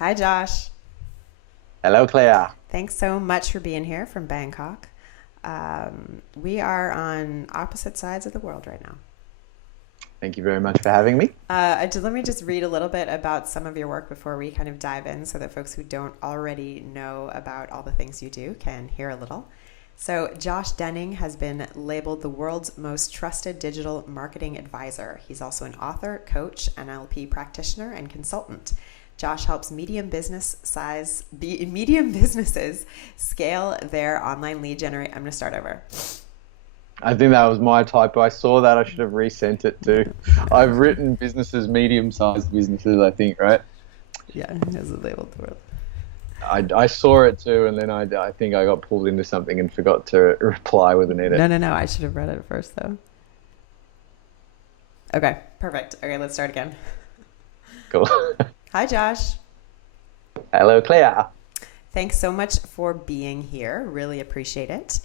Hi, Josh. Hello, Claire. Thanks so much for being here from Bangkok. We are on opposite sides of the world right now. Thank you very much for having me. Let me just read a little bit about some of your work before we kind of dive in so that folks who don't already know about all the things you do can hear a little. So, Josh Denning has been labeled the world's most trusted digital marketing advisor. He's also an author, coach, NLP practitioner, and consultant. Josh helps medium businesses scale their online lead generate. I'm going to start over. I think that was my typo. I saw that. I should have resent it too. I've written businesses, medium-sized businesses, I think, right? Yeah, as a labeled the world. I saw it too, and then I think I got pulled into something and forgot to reply with an edit. No. I should have read it first, though. Okay, perfect. Okay, let's start again. Cool. Hi, Josh. Hello, Claire. Thanks so much for being here. Really appreciate it.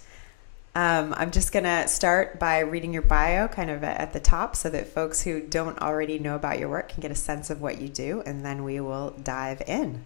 I'm just going to start by reading your bio kind of at the top so that folks who don't already know about your work can get a sense of what you do, and then we will dive in.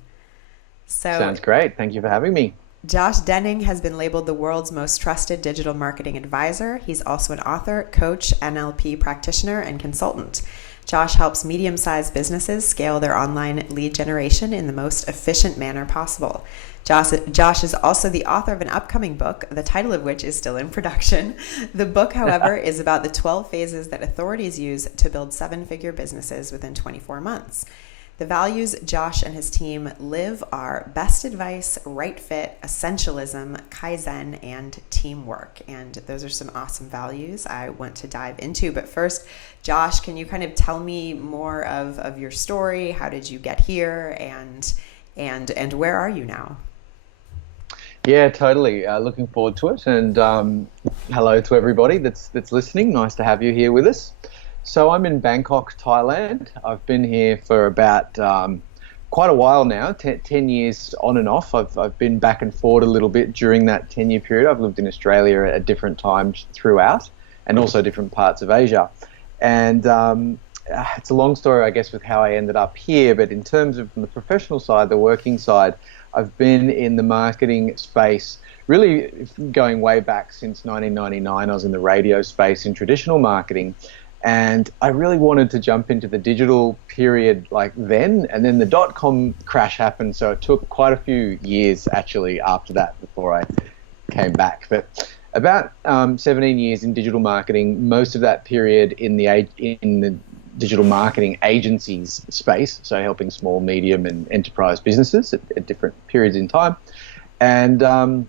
So, Sounds great. Thank you for having me. Josh Denning has been labeled the world's most trusted digital marketing advisor. He's also an author, coach, NLP practitioner, and consultant. Josh helps medium-sized businesses scale their online lead generation in the most efficient manner possible. Josh is also the author of an upcoming book, the title of which is still in production. The book, however, is about the 12 phases that authorities use to build seven-figure businesses within 24 months. The values Josh and his team live are best advice, right fit, essentialism, Kaizen, and teamwork. And those are some awesome values I want to dive into. But first, Josh, can you kind of tell me more of your story? How did you get here, and where are you now? Yeah, totally. Looking forward to it. And hello to everybody that's listening. Nice to have you here with us. So I'm in Bangkok, Thailand. I've been here for about quite a while now, 10 years on and off. I've been back and forth a little bit during that 10-year period. I've lived in Australia at different times throughout, and also different parts of Asia. And it's a long story, I guess, with how I ended up here. But in terms of the professional side, the working side, I've been in the marketing space really going way back since 1999. I was in the radio space in traditional marketing. And I really wanted to jump into the digital period like then, and then the dot-com crash happened, so it took quite a few years actually after that before I came back. But about 17 years in digital marketing, most of that period in the digital marketing agencies space, so helping small, medium, and enterprise businesses at different periods in time. And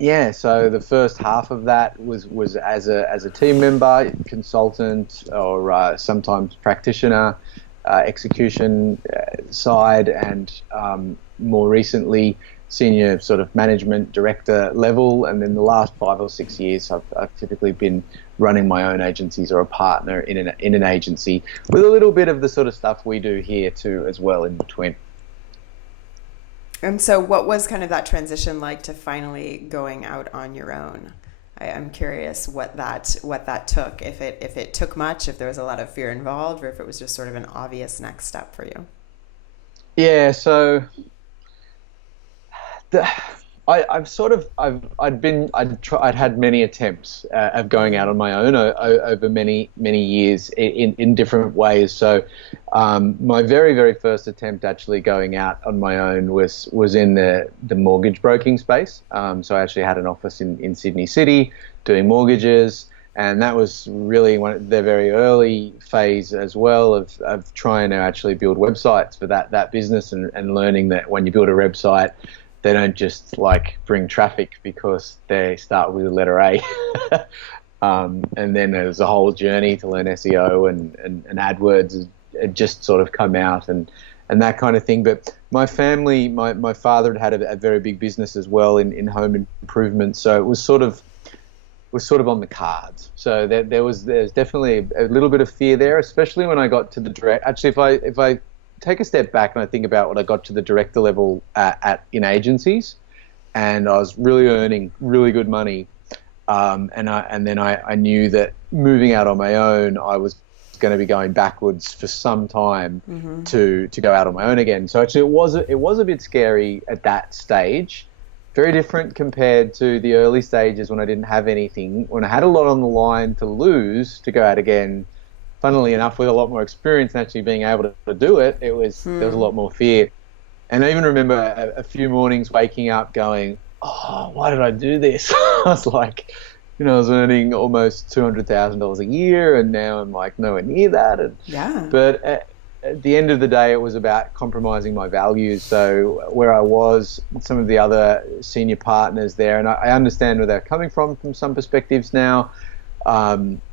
yeah, so the first half of that was as a team member, consultant, or sometimes practitioner, execution side, and more recently senior sort of management director level. And then the last 5 or 6 years, I've typically been running my own agencies or a partner in an agency with a little bit of the sort of stuff we do here too as well in between. And so what was kind of that transition like to finally going out on your own? I'm curious what that took, if it took much, if there was a lot of fear involved, or if it was just sort of an obvious next step for you. Yeah, so the, I'd had many attempts of going out on my own over many years in different ways. So my very first attempt actually going out on my own was in the mortgage broking space. So I actually had an office in Sydney City doing mortgages, and that was really the very early phase as well of trying to actually build websites for that business, and learning that when you build a website, they don't just like bring traffic because they start with the letter A. And then there's a whole journey to learn SEO and AdWords had just sort of come out and that kind of thing. But my family, my father had a very big business as well in home improvement, so it was sort of on the cards. So there's definitely a little bit of fear there, especially when I got to the direct. Actually, if I take a step back and I think about what I got to the director level in agencies, and I was really earning really good money, and then I knew that moving out on my own, I was going to be going backwards for some time to go out on my own again. So actually it was a bit scary at that stage. Very different compared to the early stages when I didn't have anything, when I had a lot on the line to lose to go out again. Funnily enough, with a lot more experience and actually being able to do it, there was a lot more fear. And I even remember a few mornings waking up going, oh, why did I do this? I was like, I was earning almost $200,000 a year, and now I'm like nowhere near that. But at the end of the day, it was about compromising my values. So where I was, some of the other senior partners there, and I understand where they're coming from some perspectives now,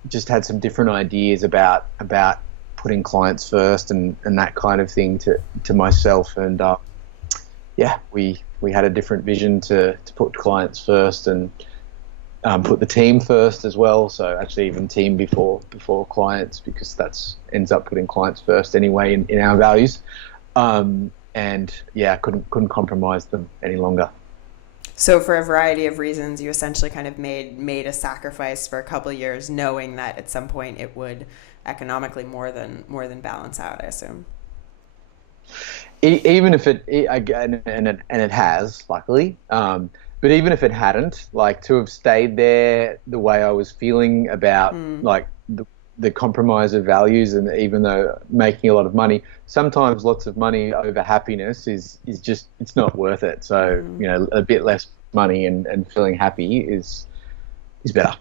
just had some different ideas about putting clients first and that kind of thing to myself. And we had a different vision to put clients first and put the team first as well. So actually even team before clients, because that's ends up putting clients first anyway in our values. Couldn't compromise them any longer. So for a variety of reasons, you essentially kind of made a sacrifice for a couple of years, knowing that at some point it would economically more than balance out, I assume. Even if it has, luckily, but even if it hadn't, like, to have stayed there the way I was feeling about like the compromise of values, and even though making a lot of money, sometimes lots of money over happiness is just, it's not worth it. So a bit less money and feeling happy is better.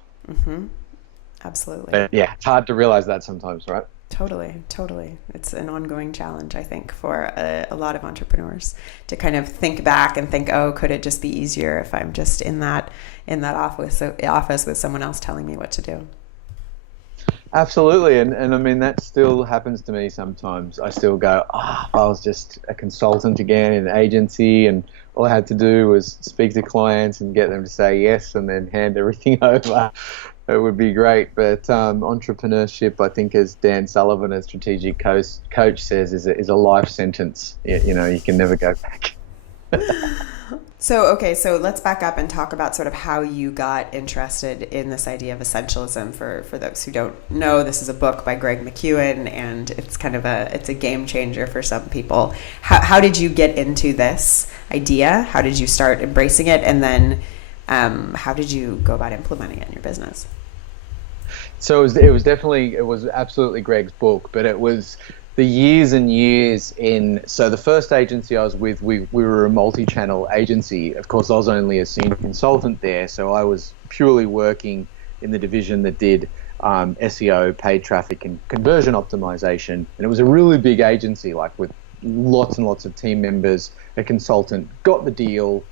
Absolutely. But yeah, it's hard to realize that sometimes, right? Totally. It's an ongoing challenge, I think, for a lot of entrepreneurs to kind of think back and think, oh, could it just be easier if I'm just in that office with someone else telling me what to do? Absolutely. And I mean, that still happens to me sometimes. I still go, I was just a consultant again in an agency, and all I had to do was speak to clients and get them to say yes and then hand everything over. It would be great. But entrepreneurship, I think, as Dan Sullivan, a strategic coach, says, is a life sentence. You can never go back. So let's back up and talk about sort of how you got interested in this idea of essentialism. For those who don't know, this is a book by Greg McKeown, and it's kind of a game changer for some people. How did you get into this idea? How did you start embracing it? And then how did you go about implementing it in your business? So it was absolutely Greg's book, but it was the years and years in. So the first agency I was with, we were a multi-channel agency. Of course, I was only a senior consultant there, so I was purely working in the division that did SEO, paid traffic, and conversion optimization. And it was a really big agency, like with lots and lots of team members. A consultant got the deal,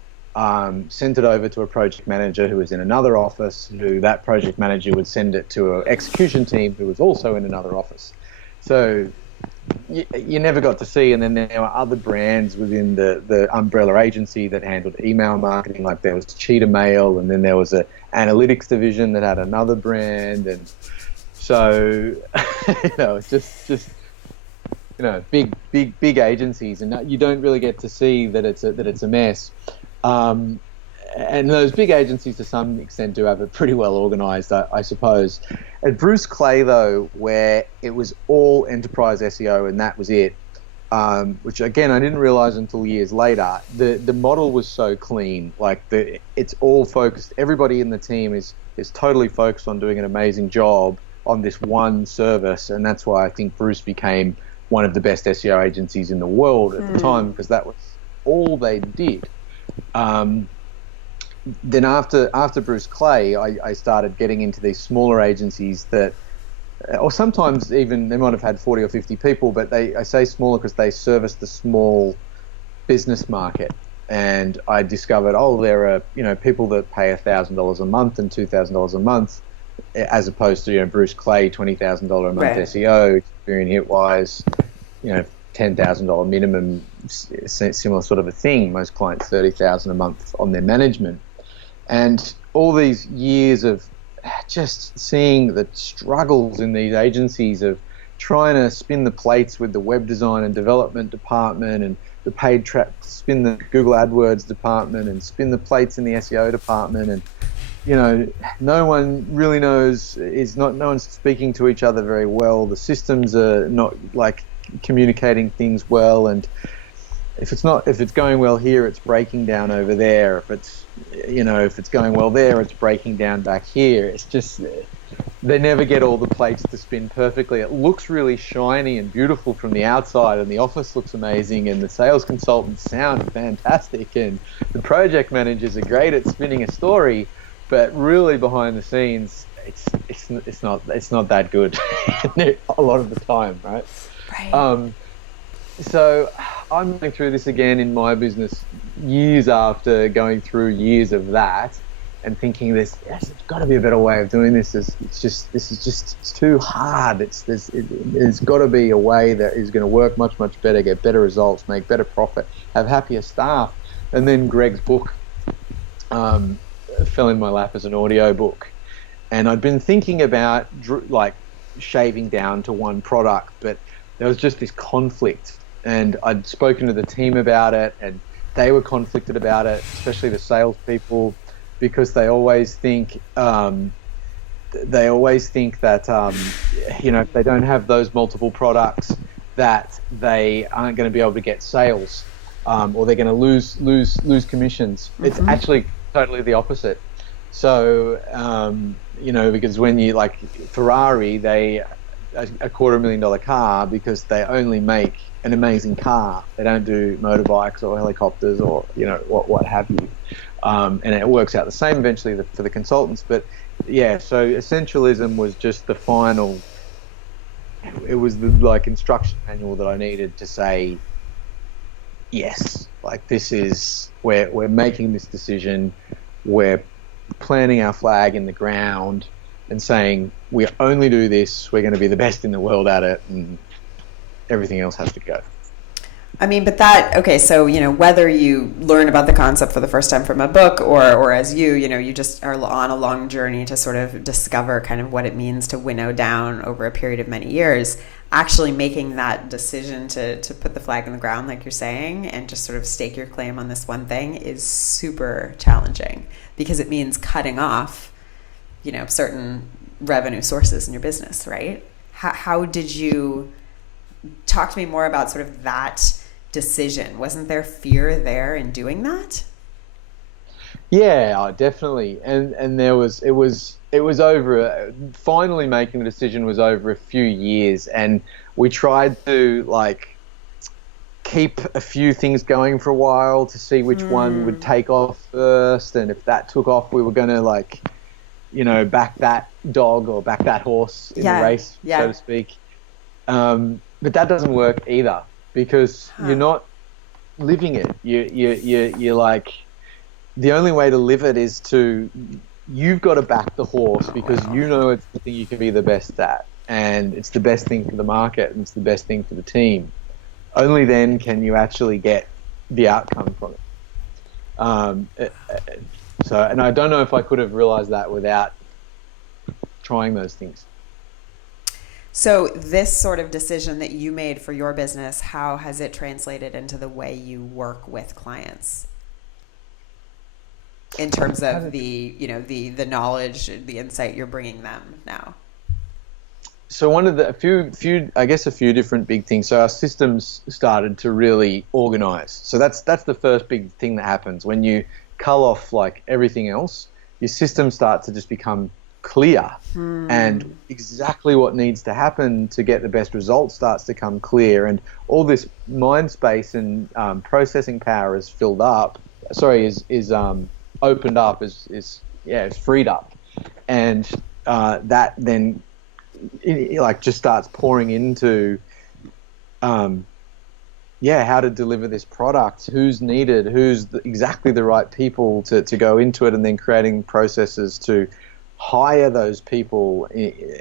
sent it over to a project manager who was in another office, who that project manager would send it to an execution team who was also in another office. So you never got to see. And then there were other brands within the umbrella agency that handled email marketing, like there was Cheetah Mail, and then there was an analytics division that had another brand. And so it's just big agencies, and you don't really get to see that it's a mess. And those big agencies, to some extent, do have it pretty well organized, I suppose. At Bruce Clay, though, where it was all enterprise SEO and that was it, which, again, I didn't realize until years later, the model was so clean. Like, it's all focused. Everybody in the team is totally focused on doing an amazing job on this one service, and that's why I think Bruce became one of the best SEO agencies in the world at the time, because that was all they did. Then after Bruce Clay, I started getting into these smaller agencies that, or sometimes even they might have had 40 or 50 people, but I say smaller because they service the small business market. And I discovered, there are people that pay $1,000 a month and $2,000 a month, as opposed to Bruce Clay, $20,000 a month right. SEO, Experian Hitwise, $10,000 minimum, similar sort of a thing. Most clients $30,000 a month on their management. And all these years of just seeing the struggles in these agencies of trying to spin the plates with the web design and development department and the spin the Google AdWords department and spin the plates in the SEO department. And, no one really knows, no one's speaking to each other very well. The systems are not like communicating things well, and if it's going well here, it's breaking down over there. If it's going well there, it's breaking down back here. It's just, they never get all the plates to spin perfectly. It looks really shiny and beautiful from the outside, and the office looks amazing, and the sales consultants sound fantastic, and the project managers are great at spinning a story, but really behind the scenes, it's not that good a lot of the time, right? Right. So I'm going through this again in my business years after going through years of that, and thinking there's got to be a better way of doing this. It's too hard. There's got to be a way that is going to work much better, get better results, make better profit, have happier staff. And then Greg's book fell in my lap as an audio book, and I'd been thinking about like shaving down to one product, but there was just this conflict. And I'd spoken to the team about it, and they were conflicted about it, especially the salespeople, because they always think that if they don't have those multiple products, that they aren't going to be able to get sales, or they're going to lose commissions. Mm-hmm. It's actually totally the opposite. So because when you, like Ferrari, a $250,000 car because they only make an amazing car. They don't do motorbikes or helicopters or what have you. And it works out the same eventually for the consultants. But yeah, so Essentialism was just the final. It was the instruction manual that I needed to say yes. Like, this is we're making this decision. We're planting our flag in the ground and saying we only do this. We're going to be the best in the world at it, and everything else has to go. I mean, but so, whether you learn about the concept for the first time from a book or as you just are on a long journey to sort of discover kind of what it means to winnow down over a period of many years, actually making that decision to put the flag in the ground, like you're saying, and just sort of stake your claim on this one thing is super challenging, because it means cutting off, certain revenue sources in your business, right? How did you talk to me more about sort of that decision? Wasn't there fear there in doing that? Yeah, definitely. And it was over, finally making the decision was over a few years, and we tried to keep a few things going for a while to see which one would take off first, and if that took off, we were going to back that dog or back that horse in the race, so to speak. But that doesn't work either, because you're not living it. You're like, the only way to live it is you've got to back the horse, because it's the thing you can be the best at, and it's the best thing for the market, and it's the best thing for the team. Only then can you actually get the outcome from it. And I don't know if I could have realized that without trying those things. So this sort of decision that you made for your business, how has it translated into the way you work with clients? In terms of the knowledge, the insight you're bringing them now? So one of the a few different big things. So our systems started to really organize. So that's the first big thing that happens when you cull off everything else. Your systems start to just become clear, and exactly what needs to happen to get the best results starts to come clear, and all this mind space and processing power is filled up. Is opened up, is freed up, and that then just starts pouring into how to deliver this product, who's needed, who's exactly the right people to go into it, and then creating processes to hire those people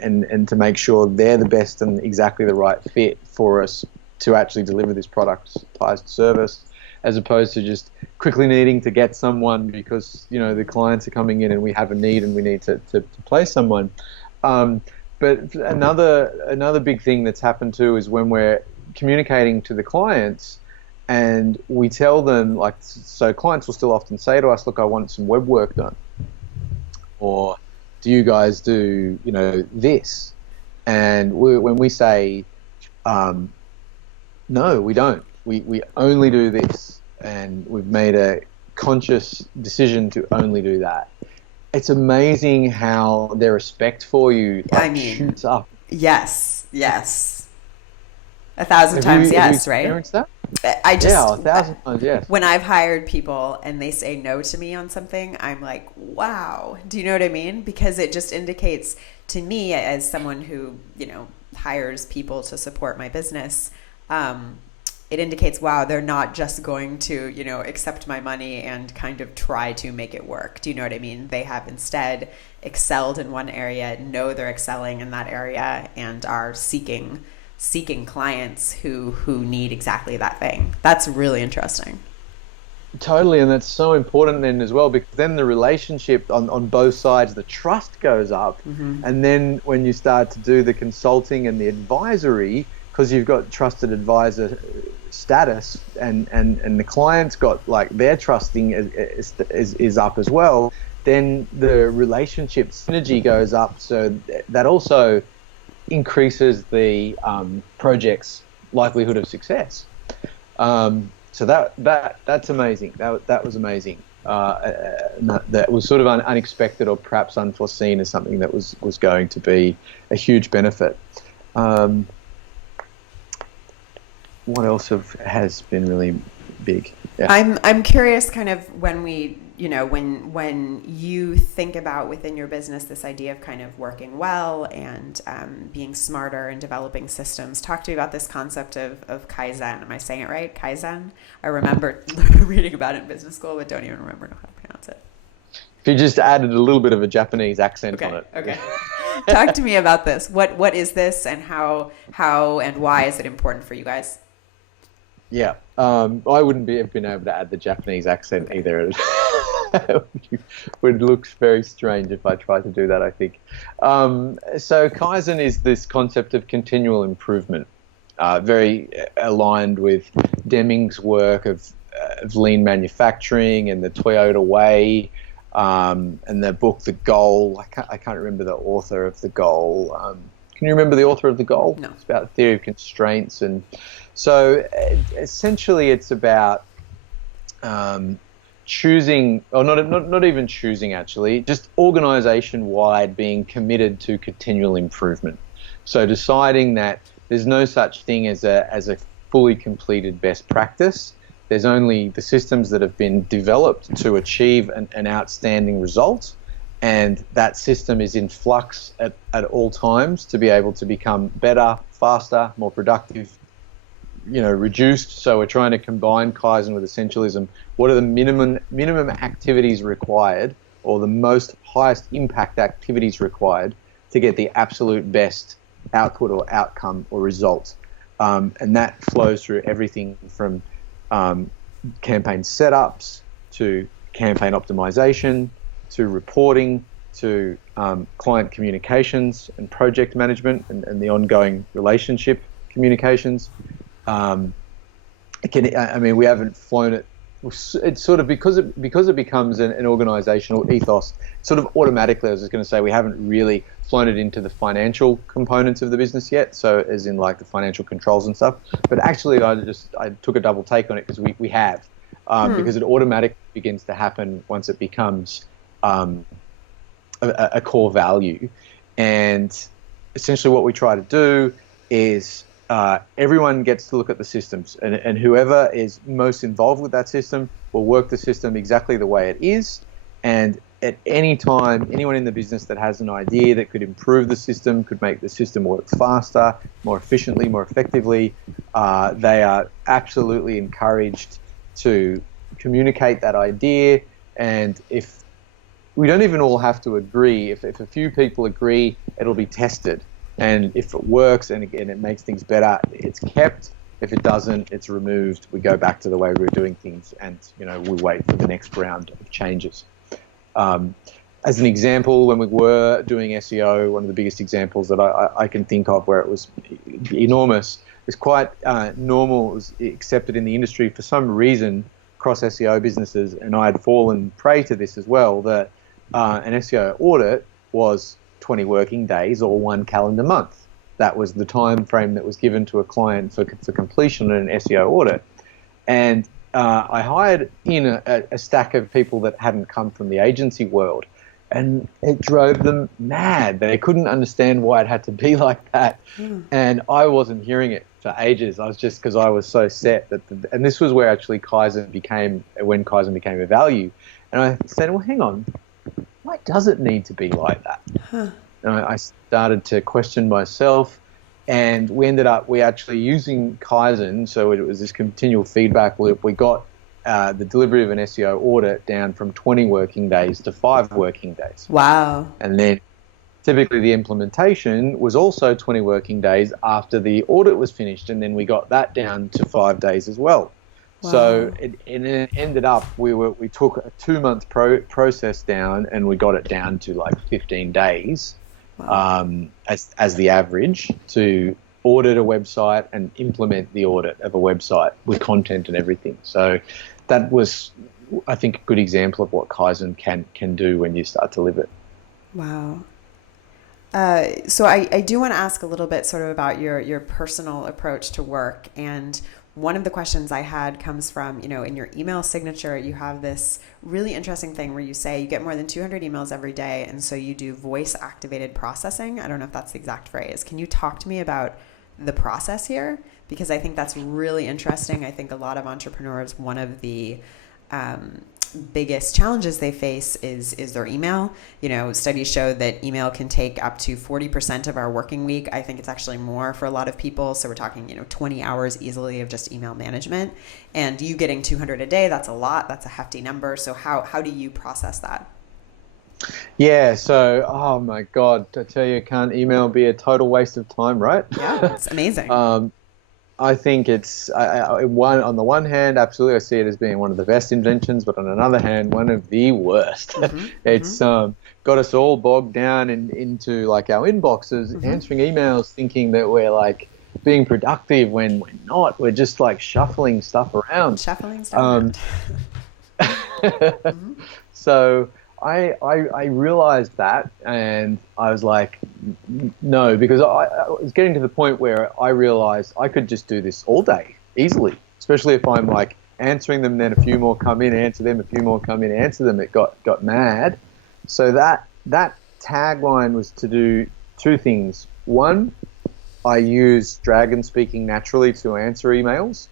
and to make sure they're the best and exactly the right fit for us to actually deliver this productized service, as opposed to just quickly needing to get someone because the clients are coming in and we have a need and we need to place someone. But another big thing that's happened too is when we're communicating to the clients and we tell them, so clients will still often say to us, look, I want some web work done. Or do you guys do, this? And when we say, no, we don't. We only do this, and we've made a conscious decision to only do that. It's amazing how their respect for you shoots up. Yes. 1,000 times yes, right? Experienced that? I just, yeah, 1,000 times yes. When I've hired people and they say no to me on something, I'm like, wow. Do you know what I mean? Because it just indicates to me, as someone who, hires people to support my business, it indicates, wow, they're not just going to, accept my money and kind of try to make it work. Do you know what I mean? They have instead excelled in one area, know they're excelling in that area, and are seeking clients who need exactly that thing. That's really interesting. Totally, and that's so important then as well, because then the relationship on both sides, the trust goes up. And then when you start to do the consulting and the advisory, because you've got trusted advisor status, and the client's got like their trusting is up as well, then the relationship synergy goes up. So that also increases the project's likelihood of success. So that's amazing. That was amazing. That was sort of unexpected, or perhaps unforeseen, as something that was going to be a huge benefit. What else has been really big? Yeah. I'm curious, kind of when we, when you think about within your business this idea of kind of working well and being smarter and developing systems. Talk to me about this concept of Kaizen. Am I saying it right? Kaizen? I remember reading about it in business school, but don't even remember how to pronounce it. If you just added a little bit of a Japanese accent on it. Okay. Talk to me about this. What is this, and how and why is it important for you guys? Yeah, I wouldn't have been able to add the Japanese accent either. It would look very strange if I tried to do that, I think. So Kaizen is this concept of continual improvement, very aligned with Deming's work of lean manufacturing and the Toyota Way, and the book The Goal. I can't remember the author of The Goal. Can you remember the author of The Goal? No. It's about the theory of constraints. And so essentially it's about choosing, or not even choosing actually, just organization-wide being committed to continual improvement. So deciding that there's no such thing as a fully completed best practice. There's only the systems that have been developed to achieve an outstanding result, and that system is in flux at all times to be able to become better, faster, more productive, reduced. So we're trying to combine Kaizen with Essentialism. What are the minimum activities required, or the highest impact activities required to get the absolute best output or outcome or result? And that flows through everything from campaign setups to campaign optimization to reporting to client communications and project management and the ongoing relationship communications. We haven't flown it. It's sort of because it becomes an organizational ethos, sort of automatically, I was just going to say, we haven't really flown it into the financial components of the business yet, so as in like the financial controls and stuff. But actually I took a double take on it, because we have, because it automatically begins to happen once it becomes a core value. And essentially what we try to do is everyone gets to look at the systems, and whoever is most involved with that system will work the system exactly the way it is. And at any time, anyone in the business that has an idea that could improve the system, could make the system work faster, more efficiently, more effectively, they are absolutely encouraged to communicate that idea. And if we don't even all have to agree, if a few people agree, it'll be tested. And if it works and again it makes things better, it's kept. If it doesn't, it's removed. We go back to the way we were doing things, and we wait for the next round of changes. As an example, when we were doing SEO, one of the biggest examples that I can think of where it was enormous, is quite normal, it was accepted in the industry for some reason across SEO businesses, and I had fallen prey to this as well, that an SEO audit was 20 working days or 1 calendar month. That was the time frame that was given to a client for completion in an SEO audit. And I hired in a stack of people that hadn't come from the agency world, and it drove them mad. They couldn't understand why it had to be like that. And I wasn't hearing it for ages. I was just, because I was so set that, and this was where actually Kaizen became a value. And I said, well, hang on, why does it need to be like that? And I started to question myself, and we actually using Kaizen, so it was this continual feedback loop. We got the delivery of an SEO audit down from 20 working days to 5 working days. Wow. And then typically the implementation was also 20 working days after the audit was finished, and then we got that down to 5 days as well. Wow. So it ended up, we took a 2-month process down, and we got it down to like 15 days. Wow. As the average to audit a website and implement the audit of a website with content and everything. So that was, I think, a good example of what Kaizen can do when you start to live it. Wow. So I do want to ask a little bit sort of about your personal approach to work. And one of the questions I had comes from, in your email signature, you have this really interesting thing where you say you get more than 200 emails every day, and so you do voice activated processing. I don't know if that's the exact phrase. Can you talk to me about the process here? Because I think that's really interesting. I think a lot of entrepreneurs, one of the biggest challenges they face is their email. Studies show that email can take up to 40% of our working week. I think it's actually more for a lot of people. So we're talking, 20 hours easily of just email management. And you getting 200 a day, that's a lot. That's a hefty number. So how do you process that? Yeah, so, oh my God, I tell you, can't email be a total waste of time, right? Yeah, it's amazing. I think it's, on the one hand, absolutely, I see it as being one of the best inventions, but on another hand, one of the worst. It's got us all bogged down into like our inboxes, answering emails, thinking that we're like being productive when we're not. We're just like shuffling stuff around. So I realized that, and I was like, no, because I was getting to the point where I realized I could just do this all day easily, especially if I'm like answering them, then a few more come in, answer them, a few more come in, answer them. It got mad. So that tagline was to do 2 things. One, I use Dragon Speaking Naturally to answer emails,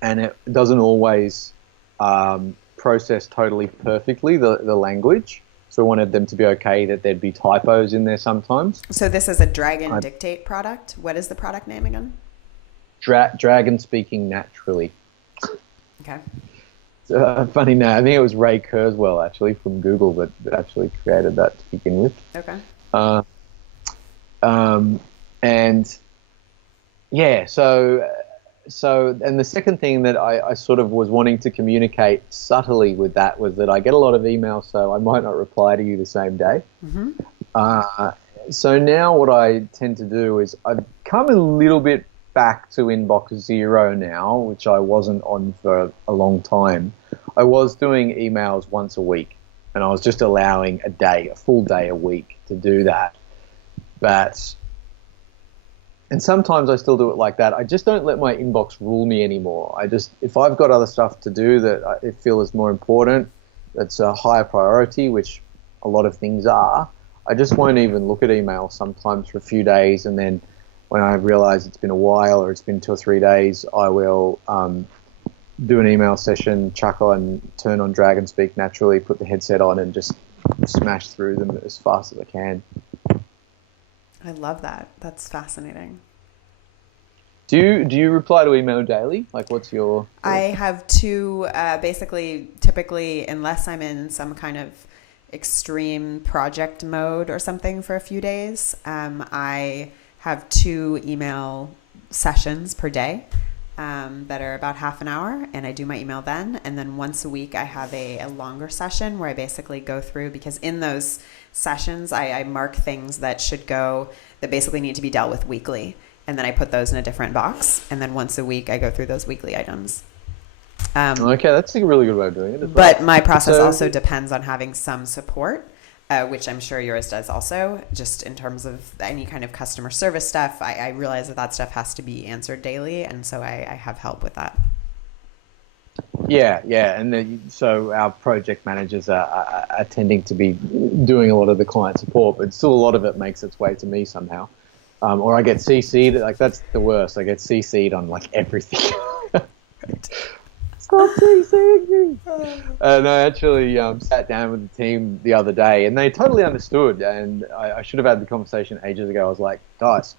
and it doesn't always process totally perfectly the language. So I wanted them to be okay that there'd be typos in there sometimes. So this is a Dragon Dictate product. What is the product name again? Dragon Speaking Naturally. Okay. Funny name. I think it was Ray Kurzweil actually from Google that actually created that to begin with. Okay. And yeah, so, and the second thing that I sort of was wanting to communicate subtly with that was that I get a lot of emails, so I might not reply to you the same day. So now what I tend to do is I've come a little bit back to inbox 0 now, which I wasn't on for a long time. I was doing emails once a week, and I was just allowing a full day a week to do that. And sometimes I still do it like that. I just don't let my inbox rule me anymore. If I've got other stuff to do that I feel is more important, that's a higher priority, which a lot of things are, I just won't even look at email sometimes for a few days. And then when I realize it's been a while or it's been 2 or 3 days, I will do an email session, turn on Dragon Speak Naturally, put the headset on, and just smash through them as fast as I can. I love that. That's fascinating. Do you reply to email daily? Like, what's your... I have 2, typically, unless I'm in some kind of extreme project mode or something for a few days, I have 2 email sessions per day that are about half an hour, and I do my email then. And then once a week, I have a longer session where I basically go through, because in those sessions, I mark things that basically need to be dealt with weekly. And then I put those in a different box. And then once a week, I go through those weekly items. Okay, that's a really good way of doing it as well. But my process So, also depends on having some support, which I'm sure yours does also, just in terms of any kind of customer service stuff. I realize that stuff has to be answered daily, and so I have help with that. yeah, yeah, and then, so our project managers are tending to be doing a lot of the client support, but still a lot of it makes its way to me somehow. Or I get CC'd, like that's the worst. I get CC'd on like everything. Stop CC'ing me. And I actually sat down with the team the other day, and they totally understood. And I should have had the conversation ages ago. I was like, guys,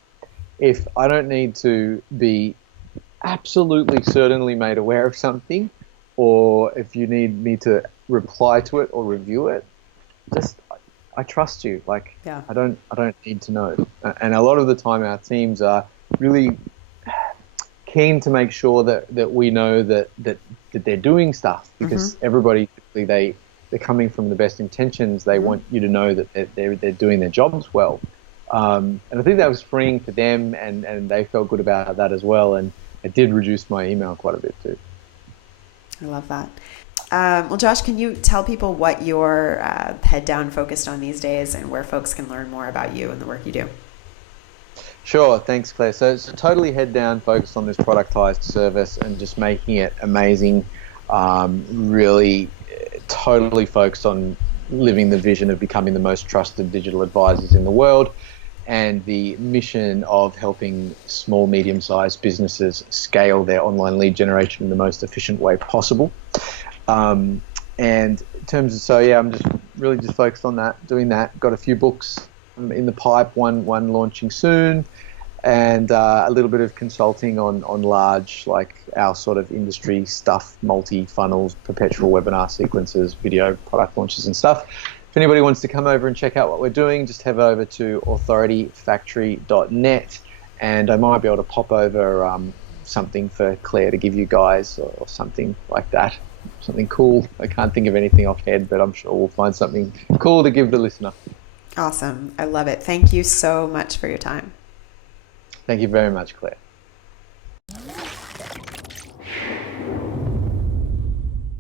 if I don't need to be absolutely certainly made aware of something, or if you need me to reply to it or review it, just I trust you. Like, Yeah. I don't need to know. And a lot of the time, our teams are really keen to make sure that we know that they're doing stuff, because everybody, they're coming from the best intentions. They want you to know that they're doing their jobs well. And I think that was freeing for them, and they felt good about that as well. And it did reduce my email quite a bit too. I love that. Well, Josh, can you tell people what you're head down focused on these days, and where folks can learn more about you and the work you do? Sure, thanks, Claire. So it's totally head down, focused on this productized service and just making it amazing. Really, totally focused on living the vision of becoming the most trusted digital advisors in the world, and the mission of helping small, medium-sized businesses scale their online lead generation in the most efficient way possible. And in terms of, I'm just really just focused on that, doing that. Got a few books in the pipe, one launching soon, and a little bit of consulting on large, like our sort of industry stuff, multi-funnels, perpetual webinar sequences, video product launches and stuff. If anybody wants to come over and check out what we're doing, just head over to authorityfactory.net, and I might be able to pop over something for Claire to give you guys, or something like that. Something cool. I can't think of anything offhand, but I'm sure we'll find something cool to give the listener. Awesome. I love it. Thank you so much for your time. Thank you very much, Claire.